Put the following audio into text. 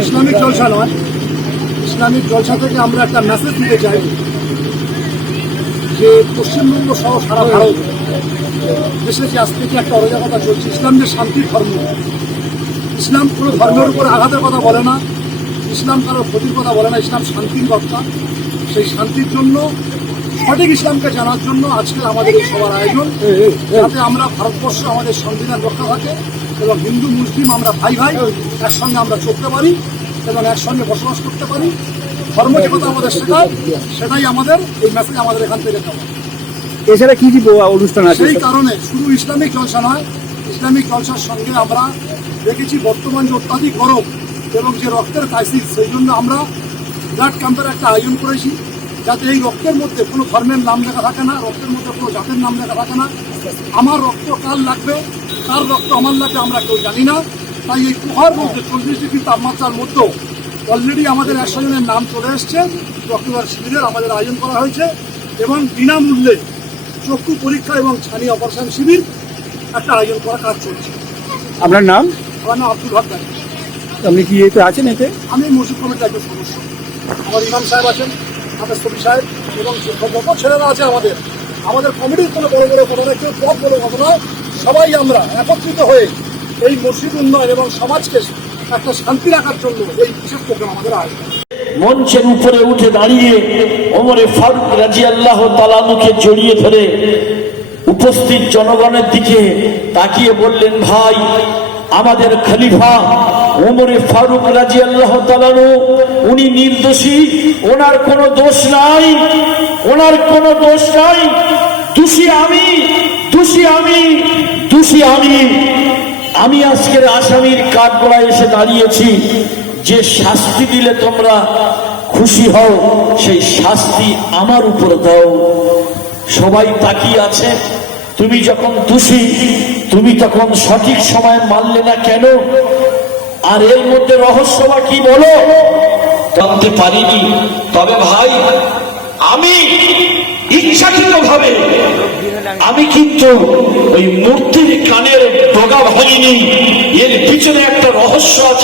Islamic জলসা নয়, Islamic জলসা থেকে আমরা একটা মেসেজ দিতে চাই যে পশ্চিমবঙ্গ সহ সারা ভারত দেশে যে আজ থেকে একটা অরাজকতা চলছে। ইসলাম যে শান্তির ধর্ম, ইসলাম কোনো ধর্মের উপর আঘাতের কথা বলে না, ইসলাম কারোর ক্ষতির কথা বলে না, ইসলাম শান্তির বার্তা। সেই শান্তির জন্য সঠিক ইসলামকে জানার জন্য আজকে আমাদের এই সবার আয়োজন, যাতে আমরা ভারতবর্ষ আমাদের সংবিধান রক্ষা থাকে এবং হিন্দু মুসলিম আমরা ভাই ভাই একসঙ্গে আমরা চলতে পারি এবং একসঙ্গে বসবাস করতে পারি। ধর্ম যে কথা আমাদের শেখায়, সেটাই আমাদের এই মেসেজ আমাদের এখান থেকে দেওয়া। এছাড়া কি কি অনুষ্ঠান আছে? সেই কারণে শুধু ইসলামিক জলসা নয়, ইসলামিক জলসার সঙ্গে আমরা দেখেছি বর্তমান যে অত্যাধিক গরম এবং যে রক্তের ক্রাইসিস, সেই জন্য আমরা ব্লাড ক্যাম্পের একটা আয়োজন করেছি, যাতে এই রক্তের মধ্যে কোনো ধর্মের নাম লেখা থাকে না, রক্তের মধ্যে কোনো জাতের নাম লেখা থাকে না। আমার রক্ত কার লাগবে, কার রক্ত আমার লাগবে আমরা কেউ জানি না। তাই এই কুহার মধ্যে 40 ডিগ্রি তাপমাত্রার মধ্যেও অলরেডি আমাদের 100 জনের নাম চলে এসছে। রক্তদান শিবিরের আমাদের আয়োজন করা হয়েছে এবং বিনামূল্যে চক্ষু পরীক্ষা এবং ছানি অপারেশন শিবির একটা আয়োজন করা কাজ চলছে। আপনার নাম? আমার নাম আব্দুল হক। আপনি কি এতে আছেন? এতে আমি মসজিদ কমিটির একজন সদস্য। আমার ইমাম সাহেব আছেন, আমাদের সবি সাহেব এবং যত ছেলেরা আছে আমাদের কমিটির কোনো বড় বড় কথা নয়, কেউ পথ বলে কথা নয়, সবাই আমরা একত্রিত হয়ে এই মসজিদ উন্নয়ন এবং সমাজকে একটা শান্তি রাখার জন্য এই বিশেষ প্রোগ্রাম আমাদের আয়োজন। মঞ্চের উপরে উঠে দাঁড়িয়ে ওমরে ফারুক রাদিয়াল্লাহু তাআলা আনহুকে জড়িয়ে ধরে উপস্থিত জনগণের দিকে তাকিয়ে বললেন, ভাই, আমাদের খলিফা ওমরে ফারুক রাদিয়াল্লাহু তাআলা আনহু উনি নির্দোষী, ওনার কোনো দোষ নাই, ওনার কোনো দোষ নাই, দোষী আমি, দোষী আমি, দোষী আমি। আমি আজকের আসামির কাঠগড়ায় এসে দাঁড়িয়েছি। যে শাস্তি দিলে তোমরা খুশি হও, সেই শাস্তি আমার উপর দাও। সবাই তাকিয়ে আছে। তুমি যখন দোষী, তুমি তখন সঠিক সময় মানলে না কেন? আর এর মধ্যে রহস্যটা কি বলো? জানতে পারিনি। তবে ভাই, আমি ইচ্ছাকৃত ভাবে আমি কিন্তু ওই মূর্তির কানের ডগা ভাঙিনি। এর পিছনে একটা রহস্য আছে।